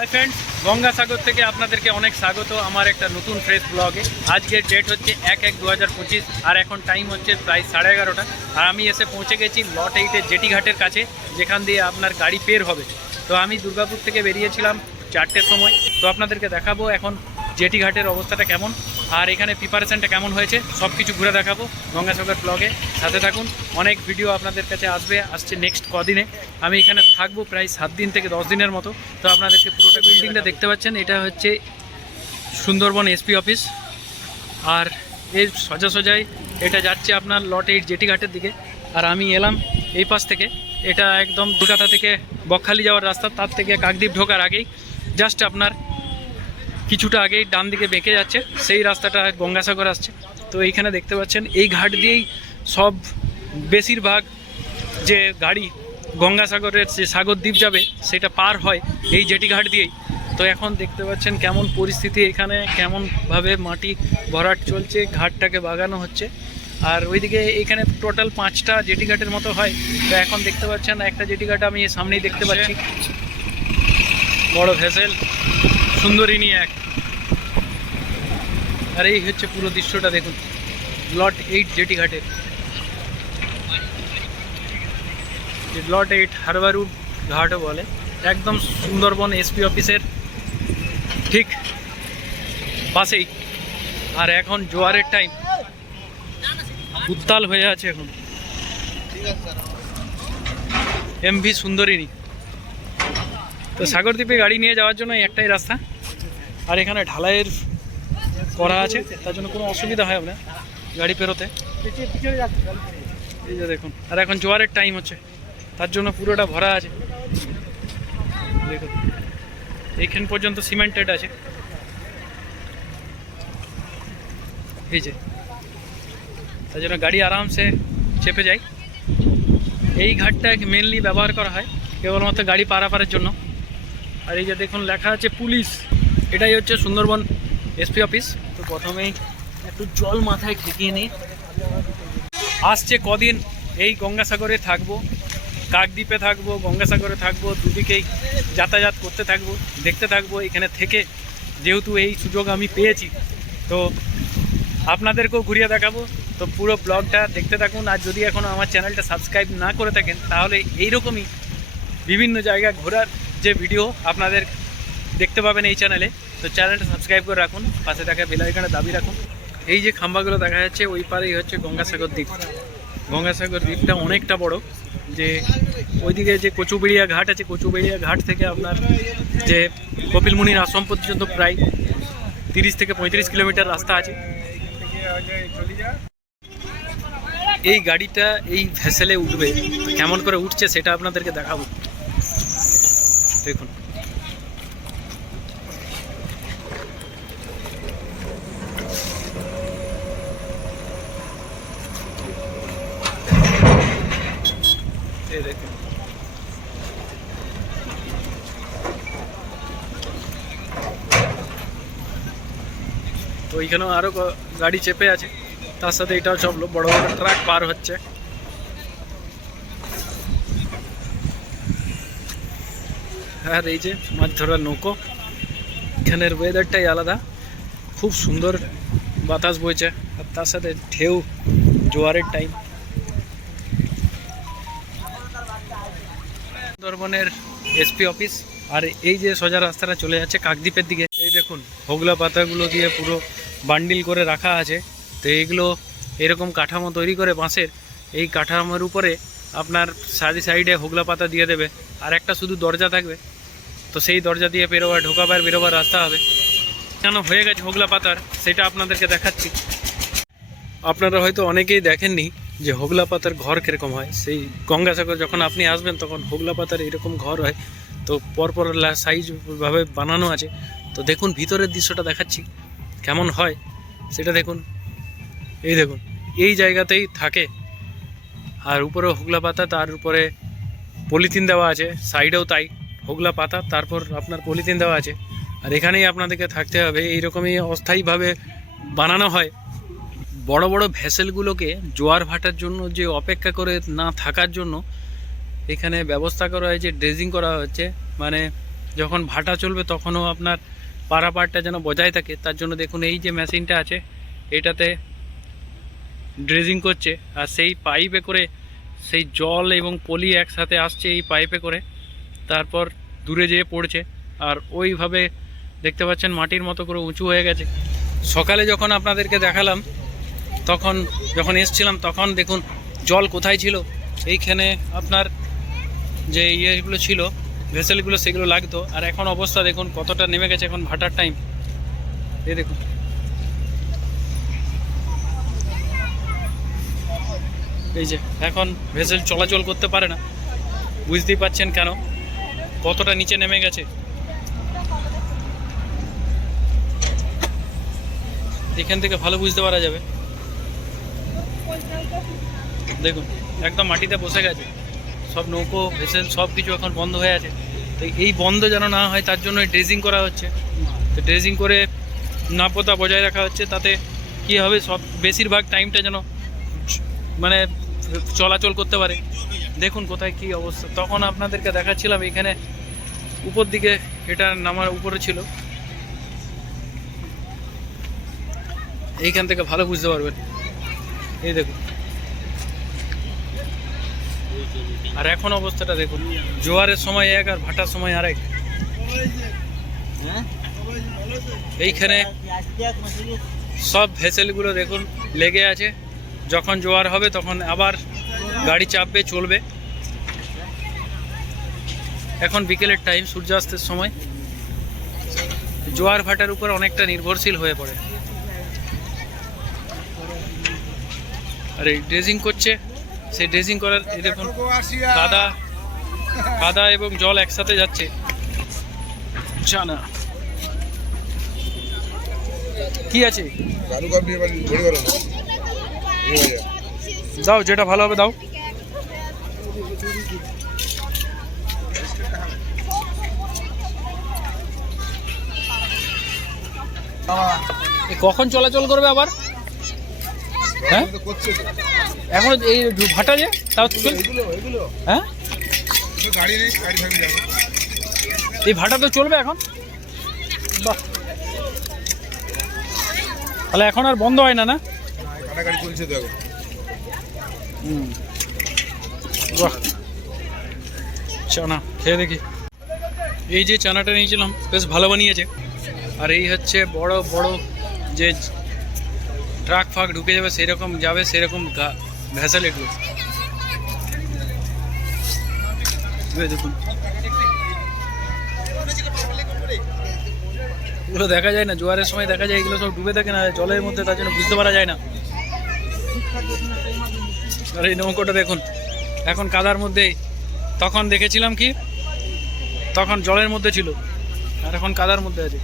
Hi friends Gangasagar থেকে আপনাদেরকে অনেক স্বাগত আমার একটা নতুন ফ্রেশ ব্লগে আজকের ডেট হচ্ছে এক এক দু আর এখন টাইম হচ্ছে প্রায় সাড়ে এগারোটা। আর আমি এসে পৌঁছে গেছি লট এইটের জেটি ঘাটের কাছে, যেখান দিয়ে আপনার গাড়ি পের হবে। তো আমি দুর্গাপুর থেকে বেরিয়েছিলাম চারটের সময়। তো আপনাদেরকে দেখাবো এখন জেটি ঘাটের অবস্থাটা কেমন। আর এখানে প্রিপারেশনটা কেমন হয়েছে সব কিছু ঘুরে দেখাবো গঙ্গাসাগর ব্লগে সাথে থাকুন, অনেক ভিডিও আপনাদের কাছে আসবে, আসছে নেক্সট কদিনে। আমি এখানে থাকব প্রায় সাত দিন থেকে দশ দিনের মতো। তো আপনাদেরকে পুরোটা বিল্ডিংটা দেখতে পাচ্ছেন, এটা হচ্ছে সুন্দরবন এসপি অফিস আর এর সোজা সোজাই এটা যাচ্ছে আপনার লট এইট জেটি ঘাটের দিকে। আর আমি এলাম এই পাশ থেকে। এটা একদম কলকাতা থেকে বকখালি যাওয়ার রাস্তা, তার থেকে কাকদ্বীপ ঢোকার আগেই। জাস্ট আপনার কিছুটা আগেই ডান দিকে বেঁকে যাচ্ছে, সেই রাস্তাটা গঙ্গাসাগর আসছে। তো এইখানে দেখতে পাচ্ছেন, এই ঘাট দিয়েই সব বেশিরভাগ যে গাড়ি গঙ্গাসাগরের যে সাগর দ্বীপ যাবে, সেটা পার হয় এই জেটি ঘাট দিয়েই। তো এখন দেখতে পাচ্ছেন কেমন পরিস্থিতি এখানে, কেমনভাবে মাটি ভরাট চলছে, ঘাটটাকে বাগানো হচ্ছে। আর ওইদিকে এখানে টোটাল পাঁচটা জেটি ঘাটের মতো হয়। তো এখন দেখতে পাচ্ছেন, একটা জেটি ঘাট আমি সামনেই দেখতে পাচ্ছি। বড় ভেসেল। সুন্দরিনী এক। আর এই হচ্ছে পুরো দৃশ্যটা দেখুন। লট এইট জেটি ঘাটের লট এইট হারবারু ঘাটও বলে। একদম সুন্দরবন এসপি অফিসের ঠিক পাশেই। আর এখন জোয়ারের টাইম উত্তাল হয়ে আছে এখন। এমভি সুন্দরিনী তো সাগরদ্বীপে গাড়ি নিয়ে যাওয়ার জন্য একটাই রাস্তা। আর এখানে ঢালাইয়ের করা আছে, তার জন্য কোনো অসুবিধা হয় আপনার গাড়ি পেরোতে। এই যে দেখুন, আর এখন জোয়ারের টাইম হচ্ছে, তার জন্য পুরোটা ভরা আছে। দেখুন, এইখান পর্যন্ত সিমেন্টেড আছে। এই যে, তার জন্য গাড়ি আরামসে চেপে যায়। এই ঘাটটা মেনলি ব্যবহার করা হয়, কেবলমাত্র গাড়ি পারাপারের জন্য। আর এই যে দেখুন, লেখা আছে পুলিশ। এটাই হচ্ছে সুন্দরবন এসপি অফিস তো প্রথমেই একটু জল মাথায় ঠেকিয়ে নিই। আসছে কদিন এই গঙ্গাসাগরে থাকব, কাকদ্বীপে থাকব, গঙ্গাসাগরে থাকব, দুদিকেই যাতায়াত করতে থাকব, দেখতে থাকব। এখানে থেকে যেহেতু এই সুযোগ আমি পেয়েছি, তো আপনাদেরকেও ঘুরিয়ে দেখাবো। তো পুরো ব্লগটা দেখতে থাকুন। আর যদি এখনও আমার চ্যানেলটা সাবস্ক্রাইব না করে থাকেন, তাহলে এইরকমই বিভিন্ন জায়গা ঘোরার যে ভিডিও আপনাদের দেখতে পাবেন এই চ্যানেলে তো চ্যানেলটা সাবস্ক্রাইব করে রাখুন, পাশে থাকা বেলাইকানে দাবি রাখুন। এই যে খাম্বাগুলো দেখা যাচ্ছে, ওই পারেই হচ্ছে গঙ্গাসাগর দ্বীপ। গঙ্গাসাগর দ্বীপটা অনেকটা বড়, যে ওইদিকে যে কচুবেড়িয়া ঘাট আছে, কচুবেড়িয়া ঘাট থেকে আপনার যে কপিলমুনির আশ্রম পর্যন্ত প্রায় তিরিশ থেকে পঁয়ত্রিশ কিলোমিটার রাস্তা আছে। এই গাড়িটা এই ভেসেলে উঠবে, কেমন করে উঠছে সেটা আপনাদেরকে দেখাবো। দেখুন এই দেখুন তো ওইখানেও আরও গাড়ি চেপে আছে। তার সাথে এটাও সব বড় বড় ট্রাক পার হচ্ছে। আর এই যে মাছ ধরার নৌকো, এখানের ওয়েদারটাই আলাদা। খুব সুন্দর বাতাস বইছে, আর তার সাথে ঢেউ, জোয়ারের টাইম সুন্দরবনের এসপি অফিস আর এই যে সোজা রাস্তাটা চলে যাচ্ছে কাকদ্বীপের দিকে। এই দেখুন, হোগলা পাতাগুলো দিয়ে পুরো বান্ডিল করে রাখা আছে। তো এইগুলো এরকম কাঠামো তৈরি করে বাঁশের। এই কাঠামোর উপরে আপনার সারি সাইডে হোগলা পাতা দিয়ে দেবে। আর একটা শুধু দরজা থাকবে। তো সেই দরজা দিয়ে বেরোবার, ঢোকাবার, বেরোবার রাস্তা হবে। কেন হয়ে গেছে হোগলা পাতার? সেটা আপনাদেরকে দেখাচ্ছি। আপনারা হয়তো অনেকেই দেখেননি যে হোগলা পাতার ঘর কীরকম হয়। সেই গঙ্গাসাগর যখন আপনি আসবেন, তখন হোগলা পাতার এরকম ঘর হয়। তো পরপর সাইজভাবে বানানো আছে। তো দেখুন, ভিতরের দৃশ্যটা দেখাচ্ছি। কেমন হয় সেটা দেখুন। এই দেখুন, এই জায়গাতেই থাকে। আর উপরে হোগলা পাতা, তার উপরে পলিথিন দেওয়া আছে, সাইডেও তাই, হোগলা পাতা, তারপর আপনার পলিথিন দেওয়া আছে। আর এখানেই আপনাদেরকে থাকতে হবে, এইরকমই অস্থায়ীভাবে বানানো হয়। বড় বড় ভেসেলগুলোকে জোয়ার ভাটার জন্য যে অপেক্ষা করে না থাকার জন্য এখানে ব্যবস্থা করা হয়েছে, ড্রেজিং করা হচ্ছে মানে যখন ভাটা চলবে তখনও আপনার পারাপারটা যেন বজায় থাকে, তার জন্য দেখুন এই যে মেশিনটা আছে, এটাতে ড্রেজিং করছে, আর সেই পাইপে করে, সেই জল এবং পলি একসাথে আসছে এই পাইপে করে, তারপর দূরে যেয়ে পড়ছে, আর ওইভাবে দেখতে পাচ্ছেন মাটির মতো করে উঁচু হয়ে গেছে। সকালে যখন আপনাদেরকে দেখালাম, তখন যখন এসছিলাম, তখন দেখুন জল কোথায় ছিল? এইখানে আপনার যে ইয়েগুলো ছিল ভেসেলগুলো সেগুলো লাগতো। আর এখন অবস্থা দেখুন, কতটা নেমে গেছে এখন ভাটার টাইম এই দেখুন। এই যে, এখন ভেসেল চলাচল করতে পারে না। বুঝতেই পাচ্ছেন কেন? কতটা নিচে নেমে গেছে। এখান থেকে ভালো বুঝতে পারা যাবে। দেখুন, একদম মাটিতে বসে গেছে। সব নৌকো, ভেসেল সব কিছু এখন বন্ধ হয়ে আছে। তো এই বন্ধ যেন না হয়, তার জন্য ড্রেজিং করা হচ্ছে। তো ড্রেজিং করে নাপতা বজায় রাখা হচ্ছে, তাতে কি হবে, সব বেশিরভাগ টাইমটা যেন মানে চলাচল করতে পারে। দেখুন কোথায় কি অবস্থা। তখন আপনাদেরকে দেখাচ্ছিলাম, এখানে উপর দিকে এটা নামার উপরে ছিল। এইখান থেকে ভালো বুঝতে পারবেন। এই দেখুন। আর এখন অবস্থাটা দেখুন, জোয়ারের সময় এক আর ভাটার সময় আরেক। এইখানে সব ভেসেলগুলো দেখুন, লেগে আছে। যখন জোয়ার হবে তখন আবার গাড়ি চাপবে, চলবে। এখন বিকেলের টাইম সূর্যাস্তের সময়। জোয়ার ভাটার উপর অনেকটা নির্ভরশীল হয়ে পড়ে। আর এই ড্রেজিং করছে। সেই ড্রেসিং করার দেখুন কাদা কাদা এবং জল একসাথে যাচ্ছে। জানা। কি আছে? দাও যেটা ভালো হবে দাও। এ কখন চলাচল করবে আবার? হ্যাঁ? এখন এই ভাটা যে তাও হ্যাঁ? এই ভাটা তো চলবে এখন? বাহ। তাহলে এখন আর বন্ধ হয় না না? বাহ। চানা খেয়ে দেখি। এই যে চানাটা নিয়েছিলাম বেশ ভালো বানিয়েছে। আর এই হচ্ছে বড় বড় যে ট্রাক ফাক ঢুকে যাবে সেরকম যাবে সেরকম ভ্যাসেল এগুলো। দেখুন। এগুলো দেখা যায় না, জোয়ারের সময় দেখা যায়, এগুলো সব ডুবে থাকে না, জলের মধ্যে, তার জন্য বুঝতে পারা যায় না। আর এই নৌকোটা দেখুন, এখন কাদার মধ্যেই তখন দেখেছিলাম কি? তখন জলের মধ্যে ছিল, আর এখন কাদার মধ্যে আছে।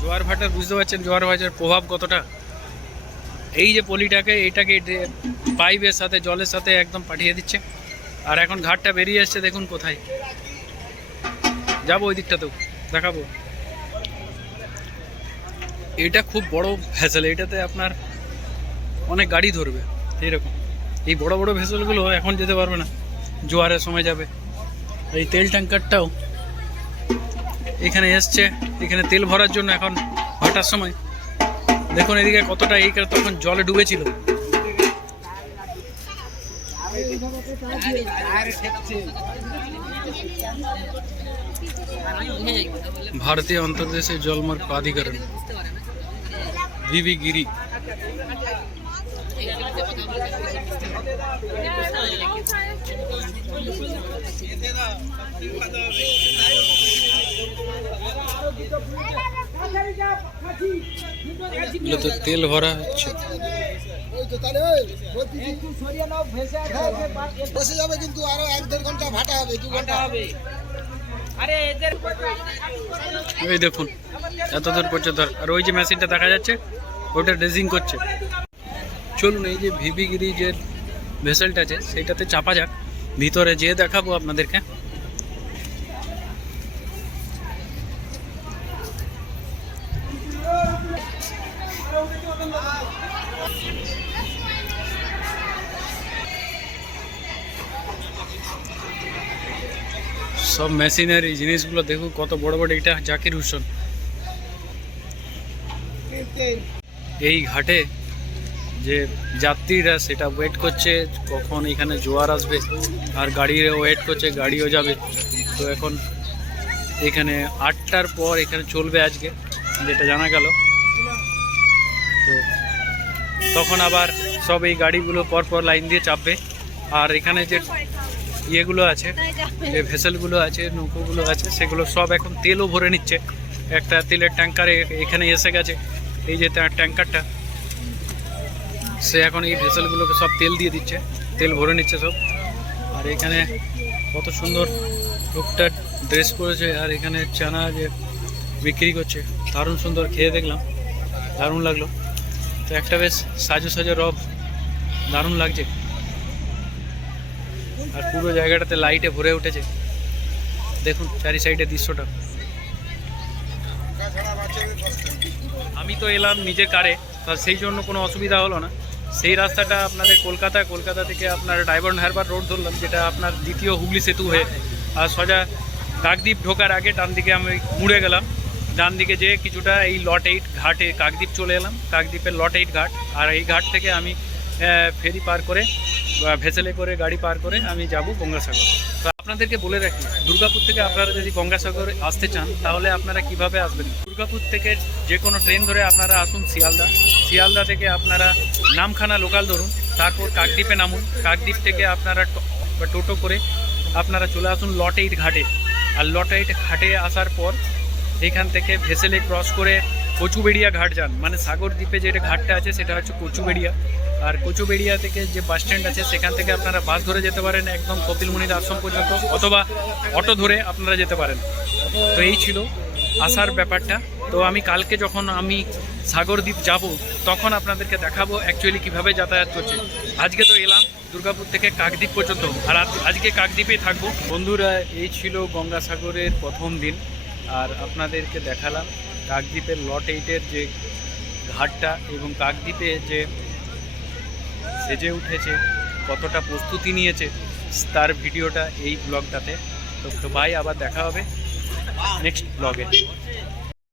জোয়ার ভাটার, বুঝতে পারছেন জোয়ার ভাটার প্রভাব কতটা? এই যে পলিটাকে এটাকে পাইপের সাথে, জলের সাথে একদম পাঠিয়ে দিচ্ছে। আর এখন ঘাটটা বেরিয়ে আসছে দেখুন কোথায়। যাব ওই দিকটাতেও, দেখাবো। এটা খুব বড় ভেসেল, এটাতে আপনার অনেক গাড়ি ধরবে, এইরকম। এই বড় বড় ভেসেলগুলো এখন যেতে পারবে না, জোয়ারের সময় যাবে। এই তেল ট্যাঙ্কারটাও এখানে এসছে, এখানে তেল ভরার জন্য এখন ভাটার সময়। দেখুন এদিকে কতটা এই তখন জলে ডুবেছিল। ভারতীয় অন্তর্দেশে জলমার্গ প্রাধিকরণ। ভিভি গিরি এগুলোতে তেল ভরা হচ্ছে। বসে যাবে কিন্তু আরও এক দেড় ঘণ্টা ভাটা হবে দু ঘণ্টা হবে। এই দেখুন এত দূর পর্যন্ত আর ওই যে মেশিনটা দেখা যাচ্ছে ওটা ড্রেজিং করছে। চলুন এই যে ভিভিগিরি যে ভেসেলটা আছে সেইটাতে চাপা যাক। ভিতরে যেয়ে দেখাবো আপনাদেরকে। সব মেশিনারি জিনিসগুলো দেখুন কত বড় বড়, এটা জাকির হুসেন। এই ঘাটে যে যাত্রীরা সেটা ওয়েট করছে, কখন এখানে জোয়ার আসবে, আর গাড়িরও ওয়েট করছে, গাড়িও যাবে। তো এখন এখানে আটটার পর এখানে চলবে আজকে, যেটা জানা গেল। তো তখন আবার সব এই গাড়িগুলো পর পর লাইন দিয়ে চাপবে। আর এখানে যে ইয়েগুলো আছে যে ভেসেলগুলো আছে নৌকোগুলো আছে সেগুলো সব এখন তেলও ভরে নিচ্ছে। একটা তেলের ট্যাঙ্কারে এখানে এসে গেছে এই যে তার ট্যাঙ্কারটা সে এখন এই ভেসেলগুলোকে সব তেল দিয়ে দিচ্ছে তেল ভরে নিচ্ছে সব। আর এখানে কত সুন্দর লোকটা ড্রেস পরেছে আর এখানে চানা যে বিক্রি করছে দারুণ সুন্দর খেয়ে দেখলাম দারুণ লাগল। তো একটা বেশ সাজো সাজো রব দারুণ লাগছে। আর পুরো জায়গাটাতে লাইটে ভরে উঠেছে। দেখুন চারি সাইডের দৃশ্যটা। আমি তো এলাম নিজের কারে তা সেই জন্য কোনো অসুবিধা হলো না। সেই রাস্তাটা আপনাদের কলকাতা কলকাতা থেকে আপনার ডাইবর্ন হারবার রোড ধরলাম, যেটা আপনার দ্বিতীয় হুগলি সেতু হয়ে। আর সোজা কাকদ্বীপ ঢোকার আগে ডান দিকে আমি মুড়ে গেলাম। ডান দিকে যে কিছুটা এই লট এইট ঘাটে কাকদ্বীপ চলে এলাম। কাকদ্বীপের লট এইট ঘাট। আর এই ঘাট থেকে আমি ফেরি পার করে ভেসেলে করে গাড়ি পার করে আমি যাব গঙ্গাসাগর। তো আপনাদেরকে বলে রাখি, দুর্গাপুর থেকে আপনারা যদি গঙ্গাসাগর আসতে চান, তাহলে আপনারা কীভাবে আসবেন? দুর্গাপুর থেকে যে কোনো ট্রেন ধরে আপনারা আসুন শিয়ালদা। শিয়ালদা থেকে আপনারা নামখানা লোকাল ধরুন, তারপর কাকদ্বীপে নামুন। কাকদ্বীপ থেকে আপনারা টোটো করে আপনারা চলে আসুন লটেইট ঘাটে। আর লটেইট ঘাটে আসার পর এইখান থেকে ভেসেলে ক্রস করে কচুবেড়িয়া ঘাট যান। মানে সাগর দ্বীপে যে ঘাটটা আছে, সেটা হচ্ছে কচুবেড়িয়া। আর কচুবেড়িয়া থেকে যে বাস স্ট্যান্ড আছে, সেখান থেকে আপনারা বাস ধরে যেতে পারেন একদম কপিলমুনির আশ্রম পর্যন্ত, অথবা অটো ধরে আপনারা যেতে পারেন। তো এই ছিল আসার ব্যাপারটা। তো আমি কালকে যখন আমি সাগরদ্বীপ যাব, তখন আপনাদেরকে দেখাবো অ্যাকচুয়ালি কীভাবে যাতায়াত করছে। আজকে তো এলাম দুর্গাপুর থেকে কাকদ্বীপ পর্যন্ত। আর আজকে কাকদ্বীপেই থাকব। বন্ধুরা, এই ছিল গঙ্গাসাগরের প্রথম দিন। আর আপনাদেরকে দেখালাম কাকদ্বীপের লট এইটের যে ঘাটটা এবং কাকদ্বীপে যে সেজে উঠেছে, কতটা প্রস্তুতি নিয়েছে, তার ভিডিওটা এই ব্লগটাতে তো ভাই, আবার দেখা হবে নেক্সট ব্লগে